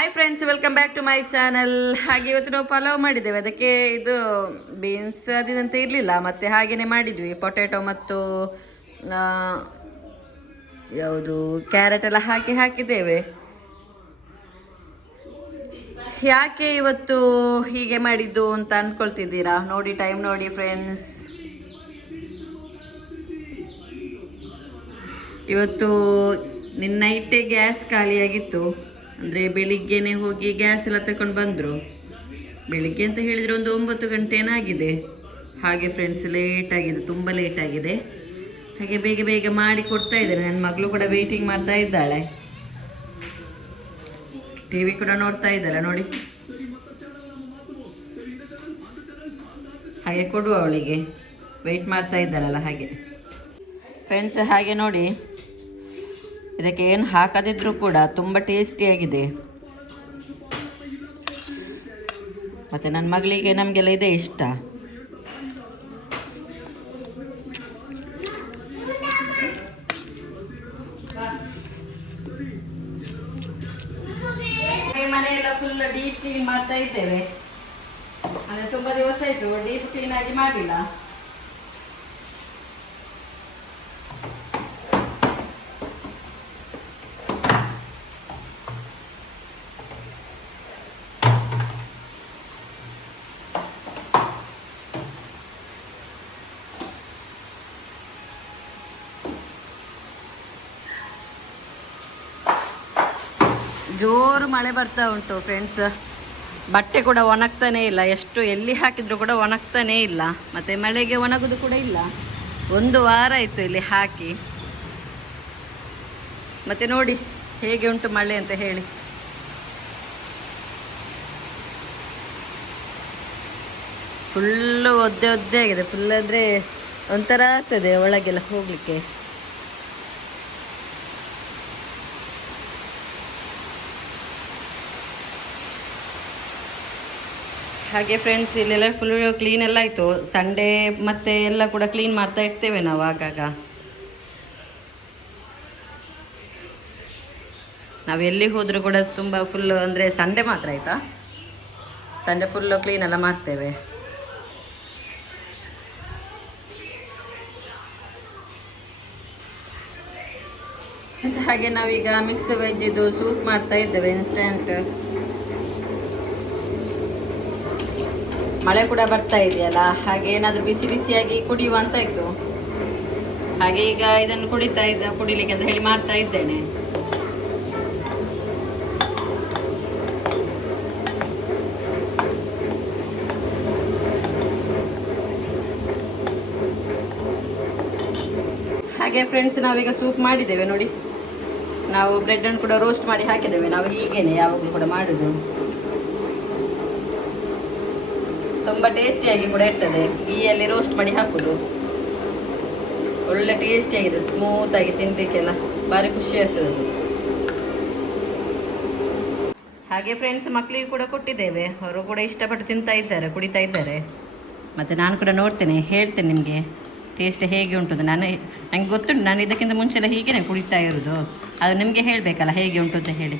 Hi friends welcome back to my channel ಹಾಗೆ ಇವತ್ತು ನಾವು ಪಲಾವ್ ಮಾಡಿದ್ದೇವೆ. ಅದಕ್ಕೆ ಇದು ಬೀನ್ಸ್ ಅದಿದಂತ ಇರಲಿಲ್ಲ. ಮತ್ತೆ ಹಾಗೇನೆ ಮಾಡಿದ್ವಿ. ಪೊಟ್ಯಾಟೊ ಮತ್ತು ಯಾವುದು ಕ್ಯಾರೆಟ್ ಎಲ್ಲ ಹಾಕಿ ಹಾಕಿದ್ದೇವೆ. ಯಾಕೆ ಇವತ್ತು ಹೀಗೆ ಮಾಡಿದ್ದು ಅಂತ ಅನ್ಕೊಳ್ತಿದ್ದೀರಾ? ನೋಡಿ ಟೈಮ್ ನೋಡಿ ಫ್ರೆಂಡ್ಸ್ ಇವತ್ತು ನಿನ್ನ ಗ್ಯಾಸ್ ಖಾಲಿಯಾಗಿತ್ತು. ಅಂದರೆ ಬೆಳಿಗ್ಗೆನೆ ಹೋಗಿ ಗ್ಯಾಸ್ ಎಲ್ಲ ತಗೊಂಡು ಬಂದರು. ಬೆಳಿಗ್ಗೆ ಅಂತ ಹೇಳಿದರೆ ಒಂದು ಒಂಬತ್ತು ಗಂಟೆ ಏನಾಗಿದೆ? ಹಾಗೆ ಫ್ರೆಂಡ್ಸ್ ಲೇಟ್ ಆಗಿದೆ, ತುಂಬ ಲೇಟ್ ಆಗಿದೆ. ಹಾಗೆ ಬೇಗ ಬೇಗ ಮಾಡಿ ಕೊಡ್ತಾ ಇದ್ದಾರೆ ನನ್ನ ಮಗಳು ಕೂಡ ವೇಟಿಂಗ್ ಮಾಡ್ತಾ ಇದ್ದಾಳೆ. ಟಿ ವಿ ಕೂಡ ನೋಡ್ತಾ ಇದ್ದಾಳೆ, ನೋಡಿ. ಹಾಗೆ ಕೊಡುವ ಅವಳಿಗೆ. ವೆಯ್ಟ್ ಮಾಡ್ತಾ ಇದ್ದಾಳಲ್ಲ ಹಾಗೆ. ಫ್ರೆಂಡ್ಸ್ ಹಾಗೆ ನೋಡಿ. ಇದಕ್ಕೆ ಏನು ಹಾಕದಿದ್ರೂ ಕೂಡ ತುಂಬ ಟೇಸ್ಟಿಯಾಗಿದೆ. ಮತ್ತು ನನ್ನ ಮಗಳಿಗೆ ನಮಗೆಲ್ಲ ಇದೆ ಇಷ್ಟ. ಮನೆಯೆಲ್ಲ ಫುಲ್ ಡೀಪ್ ಕ್ಲೀನ್ ಮಾಡ್ತಾ ಇದ್ದೇವೆ. ಅಂದರೆ ತುಂಬ ದಿವಸ ಆಯಿತು ಡೀಪ್ ಕ್ಲೀನ್ ಆಗಿ ಮಾಡಿಲ್ಲ. ಜೋರು ಮಳೆ ಬರ್ತಾ ಉಂಟು ಫ್ರೆಂಡ್ಸ್ ಬಟ್ಟೆ ಕೂಡ ಒಣಗ್ತಾನೇ ಇಲ್ಲ. ಎಷ್ಟು ಎಲ್ಲಿ ಹಾಕಿದ್ರು ಕೂಡ ಒಣಗ್ತಾನೇ ಇಲ್ಲ. ಮತ್ತು ಮಳೆಗೆ ಒಣಗುದು ಕೂಡ ಇಲ್ಲ. ಒಂದು ವಾರ ಆಯಿತು ಇಲ್ಲಿ ಹಾಕಿ. ಮತ್ತು ನೋಡಿ ಹೇಗೆ ಉಂಟು ಮಳೆ ಅಂತ ಹೇಳಿ. ಫುಲ್ಲು ಒದ್ದೆ ಒದ್ದೆ ಆಗಿದೆ. ಫುಲ್ ಅಂದರೆ ಒಂಥರ ಆಗ್ತದೆ ಒಳಗೆಲ್ಲ ಹೋಗಲಿಕ್ಕೆ. ಹಾಗೆ ಫ್ರೆಂಡ್ಸ್ ಇಲ್ಲೆಲ್ಲ ಫುಲ್ ಕ್ಲೀನ್ ಎಲ್ಲ ಆಯಿತು. ಸಂಡೇ ಮತ್ತೆ ಎಲ್ಲ ಕೂಡ ಕ್ಲೀನ್ ಮಾಡ್ತಾ ಇರ್ತೇವೆ ನಾವು ಆಗಾಗ. ನಾವು ಎಲ್ಲಿ ಹೋದರೂ ಕೂಡ ತುಂಬ ಫುಲ್ ಅಂದರೆ ಸಂಡೇ ಮಾತ್ರ ಆಯಿತಾ? ಸಂಡೆ ಫುಲ್ಲು ಕ್ಲೀನ್ ಎಲ್ಲ ಮಾಡ್ತೇವೆ. ಹಾಗೆ ನಾವೀಗ ಮಿಕ್ಸ್ ವೆಜ್ ಇದು ಸೂಪ್ ಮಾಡ್ತಾ ಇದ್ದೇವೆ ಇನ್ಸ್ಟಂಟ್ ಮಳೆ ಕೂಡ ಬರ್ತಾ ಇದೆಯಲ್ಲ, ಹಾಗೆ ಏನಾದರೂ ಬಿಸಿ ಬಿಸಿಯಾಗಿ ಕುಡಿಯುವ ಅಂತ ಇತ್ತು. ಹಾಗೆ ಈಗ ಇದನ್ನು ಕುಡಿತಾ ಇದ್ದ, ಕುಡಿಲಿಕ್ಕೆ ಅಂತ ಹೇಳಿ ಮಾಡ್ತಾ ಇದ್ದೇನೆ. ಹಾಗೆ ಫ್ರೆಂಡ್ಸ್ ನಾವೀಗ ಸೂಪ್ ಮಾಡಿದ್ದೇವೆ ನೋಡಿ. ನಾವು ಬ್ರೆಡ್ ಅನ್ನು ಕೂಡ ರೋಸ್ಟ್ ಮಾಡಿ ಹಾಕಿದ್ದೇವೆ. ನಾವು ಹೀಗೇನೆ ಯಾವಾಗಲೂ ಕೂಡ ಮಾಡುದು. ತುಂಬ ಟೇಸ್ಟಿಯಾಗಿ ಕೂಡ ಇರ್ತದೆ. ಗೀಯಲ್ಲಿ ರೋಸ್ಟ್ ಮಾಡಿ ಹಾಕುದು. ಒಳ್ಳೆ ಟೇಸ್ಟಿಯಾಗಿದೆ ಸ್ಮೂತಾಗಿ ತಿನ್ಲಿಕ್ಕೆಲ್ಲ ಭಾರಿ ಖುಷಿ ಆಗ್ತದೆ ಹಾಗೆ ಫ್ರೆಂಡ್ಸ್ ಮಕ್ಕಳಿಗೆ ಕೂಡ ಕೊಟ್ಟಿದ್ದೇವೆ. ಅವರು ಕೂಡ ಇಷ್ಟಪಟ್ಟು ತಿಂತಾ ಇದ್ದಾರೆ, ಕುಡಿತಾ ಇದ್ದಾರೆ. ಮತ್ತು ನಾನು ಕೂಡ ನೋಡ್ತೇನೆ, ಹೇಳ್ತೇನೆ ನಿಮಗೆ ಟೇಸ್ಟ್ ಹೇಗೆ ಉಂಟು ನಾನು ನನಗೆ ಗೊತ್ತುಂಟು, ನಾನು ಇದಕ್ಕಿಂತ ಮುಂಚೆಲ್ಲ ಹೀಗೇನೆ ಕುಡಿತಾ ಇರೋದು. ಅದು ನಿಮಗೆ ಹೇಳಬೇಕಲ್ಲ, ಹೇಗೆ ಉಂಟು ಅಂತ ಹೇಳಿ.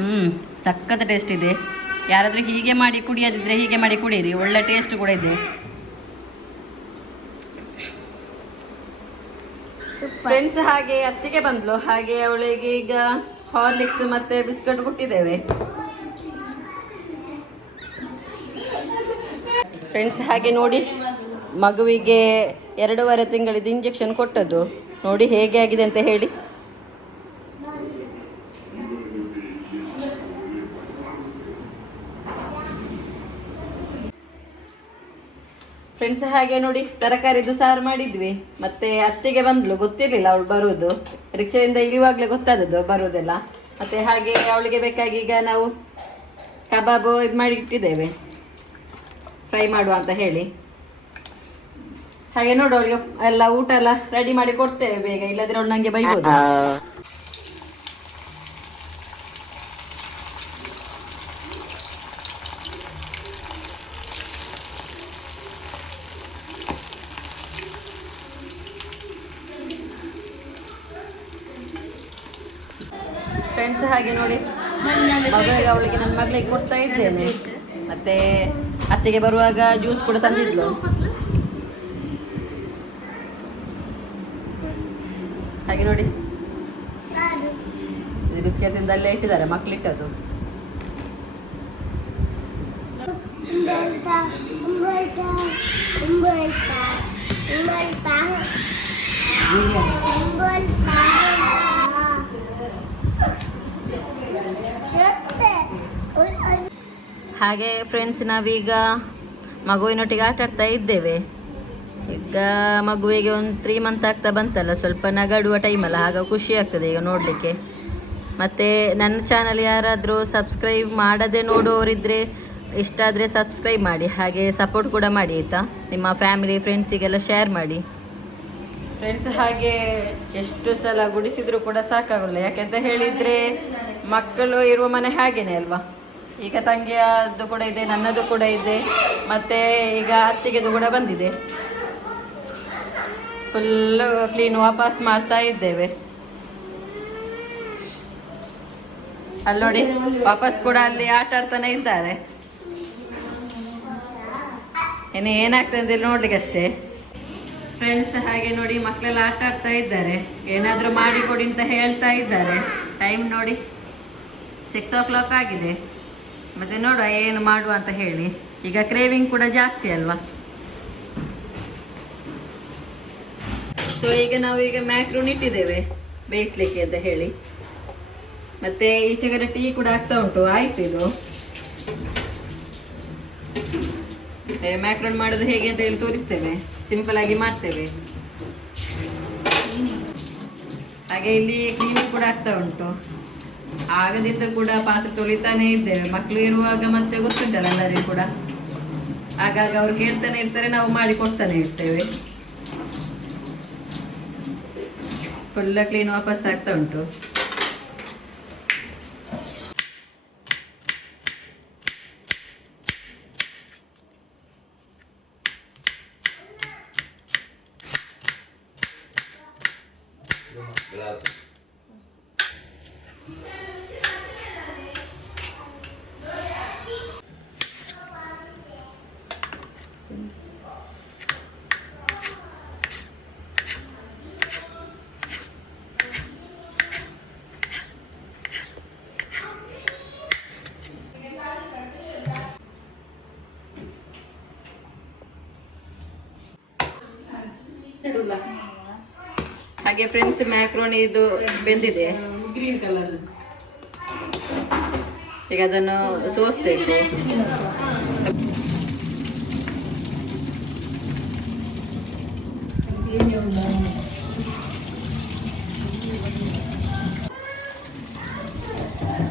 ಹ್ಞೂ ಸಖತ್ ಟೇಸ್ಟ್ ಇದೆ. ಯಾರಾದರೂ ಹೀಗೆ ಮಾಡಿ ಕುಡಿಯೋದಿದ್ರೆ ಹೀಗೆ ಮಾಡಿ ಕುಡಿಯಿರಿ ಒಳ್ಳೆ ಟೇಸ್ಟ್ ಕೂಡ ಇದೆ. ಫ್ರೆಂಡ್ಸ್ ಹಾಗೆ ಅತ್ತಿಗೆ ಬಂದ್ಲು ಹಾಗೆ ಅವಳಿಗೆ ಈಗ ಹಾರ್ಲಿಕ್ಸ್ ಮತ್ತೆ ಬಿಸ್ಕಟ್ ಕೊಟ್ಟಿದ್ದೇವೆ ಫ್ರೆಂಡ್ಸ್ ಹಾಗೆ ನೋಡಿ ಮಗುವಿಗೆ ಎರಡೂವರೆ ತಿಂಗಳಿದ್ದು ಇಂಜೆಕ್ಷನ್ ಕೊಟ್ಟದ್ದು. ನೋಡಿ ಹೇಗೆ ಆಗಿದೆ ಅಂತ ಹೇಳಿ. ಫ್ರೆಂಡ್ಸ್ ಹಾಗೆ ನೋಡಿ, ತರಕಾರಿದು ಸಾರು ಮಾಡಿದ್ವಿ. ಮತ್ತೆ ಅತ್ತಿಗೆ ಬಂದ್ಲು, ಗೊತ್ತಿರಲಿಲ್ಲ ಅವಳು ಬರುವುದು. ರಿಕ್ಷೆಯಿಂದ ಇಳಿಯುವಾಗಲೇ ಗೊತ್ತಾದದ್ದು ಬರುವುದೆಲ್ಲ. ಮತ್ತೆ ಹಾಗೆ ಅವಳಿಗೆ ಬೇಕಾಗಿ ಈಗ ನಾವು ಕಬಾಬು ಇದು ಮಾಡಿ ಇಟ್ಟಿದ್ದೇವೆ. ಫ್ರೈ ಮಾಡುವ ಅಂತ ಹೇಳಿ. ಹಾಗೆ ನೋಡು, ಅವಳಿಗೆ ಎಲ್ಲ ಊಟ ಎಲ್ಲ ರೆಡಿ ಮಾಡಿ ಕೊಡ್ತೇವೆ ಬೇಗ. ಇಲ್ಲದ್ರೆ ಅವಳು ನಂಗೆ ಬೈಬೋದು. ಫ್ರೆಂಡ್ಸ್ ಹಾಗೆ ನೋಡಿ. ಮಗಳಿಗೆ ಅವಳಿಗೆ ನನ್ನ ಮಗಳಿಗೆ ಕೊಡ್ತಾ ಇದ್ದೇನೆ. ಮತ್ತೆ ಅತ್ತೆಗೆ ಬರುವಾಗ ಜ್ಯೂಸ್ ಕೂಡ ತಂದಿದ್ಲು. ಹಾಗೆ ನೋಡಿ. ಬಿಸ್ಕೆಟ್ ಅಲ್ಲೇ ಇಟ್ಟಿದ್ದಾರೆ ಮಕ್ಳಿಟ್ಟದ್ದು. Umbalta, ಹಾಗೆ ಫ್ರೆಂಡ್ಸ್ ನಾವೀಗ ಮಗುವಿನೊಟ್ಟಿಗೆ ಆಟ ಆಡ್ತಾ ಇದ್ದೇವೆ. ಈಗ ಮಗುವಿಗೆ ಒಂದು ತ್ರೀ ಮಂತ್ ಆಗ್ತಾ ಬಂತಲ್ಲ, ಸ್ವಲ್ಪ ನಗಾಡುವ ಟೈಮಲ್ಲ ಆಗ ಖುಷಿ ಆಗ್ತದೆ ಈಗ ನೋಡಲಿಕ್ಕೆ. ಮತ್ತು ನನ್ನ ಚಾನಲ್ ಯಾರಾದರೂ ಸಬ್ಸ್ಕ್ರೈಬ್ ಮಾಡದೆ ನೋಡೋರಿದ್ದರೆ ಇಷ್ಟ ಆದರೆ ಸಬ್ಸ್ಕ್ರೈಬ್ ಮಾಡಿ, ಹಾಗೆ ಸಪೋರ್ಟ್ ಕೂಡ ಮಾಡಿ, ಆಯಿತಾ? ನಿಮ್ಮ ಫ್ಯಾಮಿಲಿ ಫ್ರೆಂಡ್ಸಿಗೆಲ್ಲ ಶೇರ್ ಮಾಡಿ. ಫ್ರೆಂಡ್ಸ್ ಹಾಗೆ ಎಷ್ಟು ಸಲ ಗುಡಿಸಿದರೂ ಕೂಡ ಸಾಕಾಗಲ್ಲ ಯಾಕೆಂತ ಹೇಳಿದರೆ, ಮಕ್ಕಳು ಇರುವ ಮನೆ ಹಾಗೇನೆ ಅಲ್ವಾ? ಈಗ ತಂಗಿಯದ್ದು ಕೂಡ ಇದೆ, ನನ್ನದು ಕೂಡ ಇದೆ, ಮತ್ತೆ ಈಗ ಅತ್ತಿಗೆದು ಕೂಡ ಬಂದಿದೆ. ಫುಲ್ ಕ್ಲೀನ್ ವಾಪಸ್ ಮಾಡ್ತಾ ಇದ್ದೇವೆ. ಅಲ್ಲಿ ನೋಡಿ, ವಾಪಸ್ ಕೂಡ ಅಲ್ಲಿ ಆಟ ಆಡ್ತಾನೆ ಇದ್ದಾರೆ. ಇನ್ನು ಏನಾಗ್ತದೆ ನೋಡ್ಲಿಕ್ಕೆ ಅಷ್ಟೇ. ಫ್ರೆಂಡ್ಸ್ ಹಾಗೆ ನೋಡಿ ಮಕ್ಕಳೆಲ್ಲ ಆಟ ಆಡ್ತಾ ಇದ್ದಾರೆ. ಏನಾದರೂ ಮಾಡಿಕೊಡಿ ಅಂತ ಹೇಳ್ತಾ ಇದ್ದಾರೆ. ಟೈಮ್ ನೋಡಿ ಸಿಕ್ಸ್ ಓ ಕ್ಲಾಕ್ ಆಗಿದೆ. ಮತ್ತೆ ನೋಡುವ ಏನು ಮಾಡುವ ಅಂತ ಹೇಳಿ. ಈಗ ಕ್ರೇವಿಂಗ್ ಕೂಡ ಜಾಸ್ತಿ ಅಲ್ವಾ? ಸೊ ಈಗ ನಾವು ಈಗ ಮ್ಯಾಕ್ರೂನ್ ಇಟ್ಟಿದ್ದೇವೆ, ಬೇಯಿಸ್ಲಿಕ್ಕೆ ಅಂತ ಹೇಳಿ. ಮತ್ತೆ ಈಚೆಗಡೆ ಟೀ ಕೂಡ ಆಗ್ತಾ ಉಂಟು, ಆಯ್ತು ಇದು. ಮ್ಯಾಕ್ರೋನ್ ಮಾಡೋದು ಹೇಗೆ ಅಂತ ಹೇಳಿ ತೋರಿಸ್ತೇವೆ ಸಿಂಪಲ್ ಆಗಿ ಮಾಡ್ತೇವೆ. ಹಾಗೆ ಇಲ್ಲಿ ಕ್ಲೀನಿಂಗ್ ಕೂಡ ಆಗ್ತಾ ಉಂಟು. ಆಗದಿಂದ ಕೂಡ ಪಾತ್ರೆ ತೊಳಿತಾನೆ ಇದ್ದೇವೆ. ಮಕ್ಕಳು ಇರುವಾಗ ಮತ್ತೆ ಗೊತ್ತುಂಟಲ್ಲ ಎಲ್ಲರಿಗೂ ಕೂಡ. ಆಗಾಗ ಅವ್ರು ಕೇಳ್ತಾನೆ ಇರ್ತಾರೆ, ನಾವು ಮಾಡಿ ಕೊಡ್ತಾನೆ ಇರ್ತೇವೆ. ಫುಲ್ಲ ಕ್ಲೀನ್ ವಾಪಸ್ ಆಗ್ತಾ ಉಂಟು. ಹಾಗೆ ಫ್ರೆಂಡ್ಸ್ ಮ್ಯಾಕ್ರೋನಿ ಇದು ಬೆಂದಿದೆ. ಗ್ರೀನ್ ಕಲರ್ ಈಗ ಅದನ್ನು ಸೋಸ್ಬೇಕು.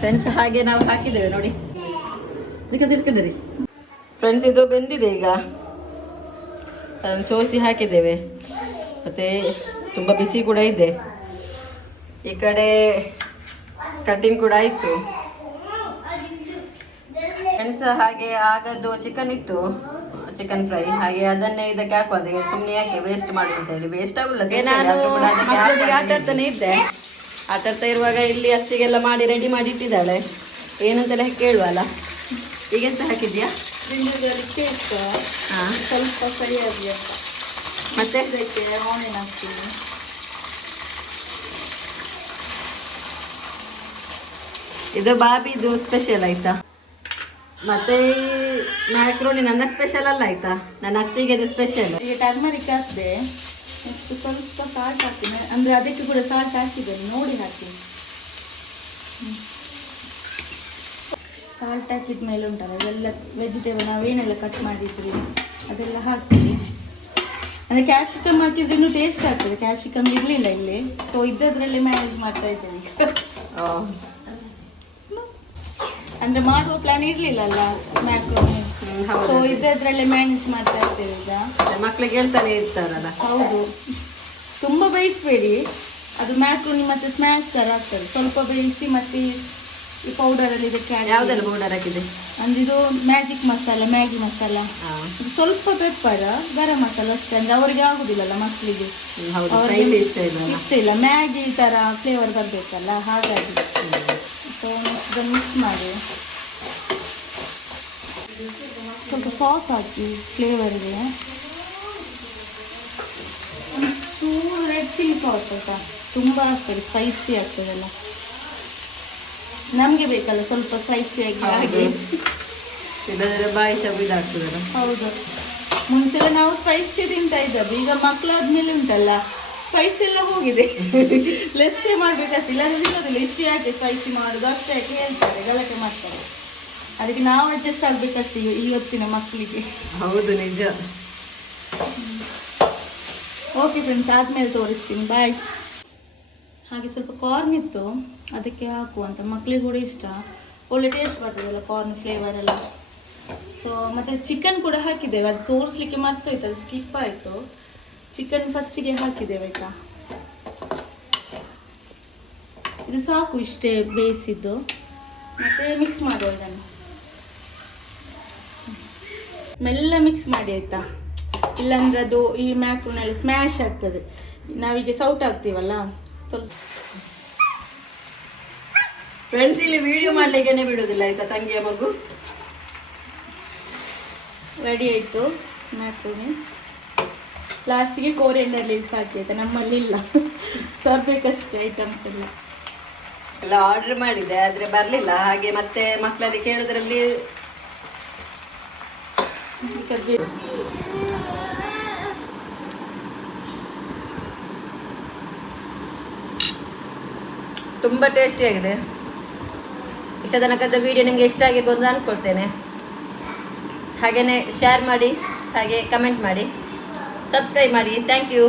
ಫ್ರೆಂಡ್ಸ್ ಹಾಗೆ ನಾವು ಹಾಕಿದ್ದೇವೆ ನೋಡಿ. ಇಟ್ಕೊಂಡ್ರಿ. ಫ್ರೆಂಡ್ಸ್ ಇದು ಬೆಂದಿದೆ ಈಗ. ಅದನ್ನು ಸೋಸಿ ಹಾಕಿದ್ದೇವೆ. ಮತ್ತೆ ತುಂಬ ಬಿಸಿ ಕೂಡ ಇದೆ. ಈ ಕಡೆ ಕಟಿಂಗ್ ಕೂಡ ಆಯಿತು. ಫ್ರೆಂಡ್ಸ್ ಹಾಗೆ ಆಗದ್ದು ಚಿಕನ್ ಇತ್ತು. ಚಿಕನ್ ಫ್ರೈ ಹಾಗೆ ಅದನ್ನೇ ಇದಕ್ಕೆ ಹಾಕುವಂತ ಸುಮ್ಮನೆ ಯಾಕೆ ವೇಸ್ಟ್ ಮಾಡಿ ಅಂತ ಹೇಳಿ. ವೇಸ್ಟ್ ಆಗುಲ್ಲ ಆಟಾಡ್ತಾನೆ ಆಟ ಆಡ್ತಾನೆ ಇದ್ದೆ. ಆಟ ಆಡ್ತಾ ಇರುವಾಗ ಇಲ್ಲಿ ಅತ್ತಿಗೆಲ್ಲ ಮಾಡಿ ರೆಡಿ ಮಾಡಿ ಇಟ್ಟಿದ್ದಾಳೆ. ಏನಂತೆಲ್ಲ ಕೇಳುವಲ್ಲ. ಈಗೆಂತ ಹಾಕಿದ್ಯಾ? ಹಾಂ. ಸ್ವಲ್ಪ ಸರಿಯಾಗಿ ಮತ್ತೆ ಇದಕ್ಕೆ ಆನಿಯನ್ ಹಾಕ್ತೀನಿ ಇದು ಬಾಬಿದು ಸ್ಪೆಷಲ್ ಆಯ್ತಾ? ಮತ್ತೆ ಮ್ಯಾಕ್ರೋನಿ ನನ್ನ ಸ್ಪೆಷಲ್ ಅಲ್ಲ ಆಯ್ತಾ? ನನ್ನ ಅತ್ತಿಗೆ ಇದು ಸ್ಪೆಷಲ್ ಈಗ ಟರ್ಮರಿಕ್ ಹಾಕಿದೆ. ನೆಕ್ಸ್ಟ್ ಸ್ವಲ್ಪ ಸಾಲ್ಟ್ ಹಾಕ್ತೀನಿ. ಅಂದರೆ ಅದಕ್ಕೆ ಕೂಡ ಸಾಲ್ಟ್ ಹಾಕಿದ್ದೇನೆ. ನೋಡಿ ಹಾಕಿ. ಸಾಲ್ಟ್ ಹಾಕಿದ ಮೇಲೆ ಉಂಟಲ್ಲ ಅದೆಲ್ಲ ವೆಜಿಟೇಬಲ್ ನಾವೇನೆಲ್ಲ ಕಟ್ ಮಾಡಿದ್ವಿ ಅದೆಲ್ಲ ಹಾಕ್ತೀವಿ. ಅಂದರೆ ಕ್ಯಾಪ್ಸಿಕಮ್ ಹಾಕಿದ್ರೆ ಇನ್ನೂ ಟೇಸ್ಟ್ ಆಗ್ತದೆ. ಕ್ಯಾಪ್ಸಿಕಮ್ ಇರಲಿಲ್ಲ ಇಲ್ಲಿ. ಸೊ ಇದ್ದದ್ರಲ್ಲಿ ಮ್ಯಾನೇಜ್ ಮಾಡ್ತಾ ಇದ್ದೇವೆ ಅಂದರೆ ಮಾಡುವ ಪ್ಲಾನ್ ಇರಲಿಲ್ಲ ಅಲ್ಲ ಮ್ಯಾಕ್ರೋನಿ ಸೊ ಇದ್ದದ್ರಲ್ಲೇ ಮ್ಯಾನೇಜ್ ಮಾಡ್ತಾ ಇರ್ತೇವೆ ಈಗ. ಮಕ್ಳಿಗೆ ಹೇಳ್ತಾನೆ ಇರ್ತಾರಲ್ಲ. ಹೌದು. ತುಂಬ ಬೇಯಿಸ್ಬೇಡಿ. ಅದು ಮ್ಯಾಕ್ರೋನಿ ಮತ್ತೆ ಸ್ಮ್ಯಾಶ್ ಥರ ಆಗ್ತದೆ. ಸ್ವಲ್ಪ ಬೇಯಿಸಿ ಮತ್ತೆ ಈ ಪೌಡರಲ್ಲಿ ಇದಕ್ಕೆ ಯಾವ್ದೆಲ್ಲ ಪೌಡರ್ ಹಾಕಿದೆ ಅಂದ್ರೆ ಇದು ಮ್ಯಾಜಿಕ್ ಮಸಾಲ ಮ್ಯಾಗಿ ಮಸಾಲ. ಸ್ವಲ್ಪ ಪೆಪ್ಪರ್ ಗರಂ ಮಸಾಲ ಅಷ್ಟೇ ಅಂದ್ರೆ ಅವರಿಗೆ ಆಗುದಿಲ್ಲಲ್ಲ ಮಕ್ಕಳಿಗೆ ಅವ್ರಿಗೆ ಇಷ್ಟ ಇಲ್ಲ ಮ್ಯಾಗಿ ತರ ಫ್ಲೇವರ್ ಬರ್ಬೇಕಲ್ಲ ಹಾಗಾಗಿ. ಸೊ ನೆಕ್ಸ್ಟ್ ಇದನ್ನು ಮಿಕ್ಸ್ ಮಾಡಿ. ಸ್ವಲ್ಪ ಸಾಸ್ ಹಾಕಿ ಫ್ಲೇವರ್ಗೆ ಚೂರು ರೆಡ್ ಚಿಲ್ಲಿ ಸಾಸ್ ಆಯಿತಾ? ತುಂಬ ಆಗ್ತದೆ ಸ್ಪೈಸಿ ಆಗ್ತದಲ್ಲ. ನಮಗೆ ಬೇಕಲ್ಲ ಸ್ವಲ್ಪ ಸ್ಪೈಸಿಯಾಗಿ ಹಾಗೆ. ಬಾಯಿ ಇದಾಗ್ತದಲ್ಲ ಹೌದು. ಮುಂಚೆಲ್ಲ ನಾವು ಸ್ಪೈಸಿ ತಿಂತಾ ಇದ್ದದ್ದು ಈಗ ಮಕ್ಕಳಾದ್ಮೇಲೆ ಉಂಟಲ್ಲ ಸ್ಪೈಸಿ ಎಲ್ಲ ಹೋಗಿದೆ. ಲೆಸ್ಸೇ ಇಲ್ಲ ಇಲ್ಲಾಂದ್ರೆ ಇರೋದಿಲ್ಲ ಇಷ್ಟು ಯಾಕೆ ಸ್ಪೈಸಿ ಮಾಡೋದು ಅಷ್ಟೇ ಯಾಕೆ ಹೇಳ್ತಾರೆ ಗಲಕೆ ಮಾಡ್ತಾರೆ. ಅದಕ್ಕೆ ನಾವು ಅಡ್ಜಸ್ಟ್ ಆಗ್ಬೇಕಷ್ಟೇ ಈ- ಇವತ್ತಿನ ಮಕ್ಕಳಿಗೆ ಹೌದು ನಿಜ. ಓಕೆ ಫ್ರೆಂಡ್ಸ್ ಆದ್ಮೇಲೆ ತೋರಿಸ್ತೀನಿ. ಬಾಯ್ ಹಾಗೆ ಸ್ವಲ್ಪ ಕಾರ್ನ್ ಇತ್ತು, ಅದಕ್ಕೆ ಹಾಕುವಂತ. ಮಕ್ಕಳಿಗೆ ಕೂಡ ಇಷ್ಟ. ಒಳ್ಳೆ ಟೇಸ್ಟ್ ಬರ್ತದಲ್ಲ ಕಾರ್ನ್ ಫ್ಲೇವರ್ ಎಲ್ಲ. ಸೊ ಮತ್ತು ಚಿಕನ್ ಕೂಡ ಹಾಕಿದ್ದೇವೆ. ಅದು ತೋರಿಸ್ಲಿಕ್ಕೆ ಮರ್ತೋಯ್ತು, ಅದು ಸ್ಕಿಪ್ ಆಯಿತು. ಚಿಕನ್ ಫಸ್ಟಿಗೆ ಹಾಕಿದ್ದೇವೆ ಆಯಿತಾ ಇದು ಸಾಕು ಇಷ್ಟೇ ಬೇಯಿಸಿದ್ದು. ಮತ್ತೆ ಮಿಕ್ಸ್ ಮಾಡುವ ಇದನ್ನು. ಮೆಲ್ಲ ಮಿಕ್ಸ್ ಮಾಡಿ ಆಯಿತಾ? ಇಲ್ಲಾಂದ್ರೆ ಅದು ಈ ಮ್ಯಾಕ್ರೋನಲ್ಲಿ ಸ್ಮ್ಯಾಶ್ ಆಗ್ತದೆ. ನಾವೀಗ ಸೌಟ್ ಆಗ್ತೀವಲ್ಲ ಫ್ರೆಂಡ್ಸ್ ಇಲ್ಲಿ ವಿಡಿಯೋ ಮಾಡ್ಲಿಕ್ಕೆ ಬಿಡುದಿಲ್ಲ ಆಯ್ತಾ ತಂಗಿಯ ಮಗು? ರೆಡಿ ಆಯ್ತು. ಮಾಡ್ತೀನಿ. ಲಾಸ್ಟಿಗೆ ಕೋರಿಯಂಡರ್ ಲೀವ್ಸ್ ಹಾಕಿ ಆಯ್ತಾ? ನಮ್ಮಲ್ಲಿ ಇಲ್ಲ. ತರಬೇಕಷ್ಟೇ ಐಟಮ್ಸ್ ಎಲ್ಲ. ಎಲ್ಲ ಆರ್ಡರ್ ಮಾಡಿದೆ ಆದ್ರೆ ಬರ್ಲಿಲ್ಲ. ಹಾಗೆ ಮತ್ತೆ ಮಕ್ಕಳಲ್ಲಿ ಕೇಳೋದ್ರಲ್ಲಿ ತುಂಬ ಟೇಸ್ಟಿಯಾಗಿದೆ ಇಷ್ಟ ತನಕದ ವಿಡಿಯೋ ನಿಮಗೆ ಇಷ್ಟ ಆಗಿರ್ಬೋದು ಅಂತ ಅನ್ಕೊಳ್ತೇನೆ. ಹಾಗೆಯೇ ಶೇರ್ ಮಾಡಿ, ಹಾಗೆ ಕಮೆಂಟ್ ಮಾಡಿ. ಸಬ್ಸ್ಕ್ರೈಬ್ ಮಾಡಿ. Thank you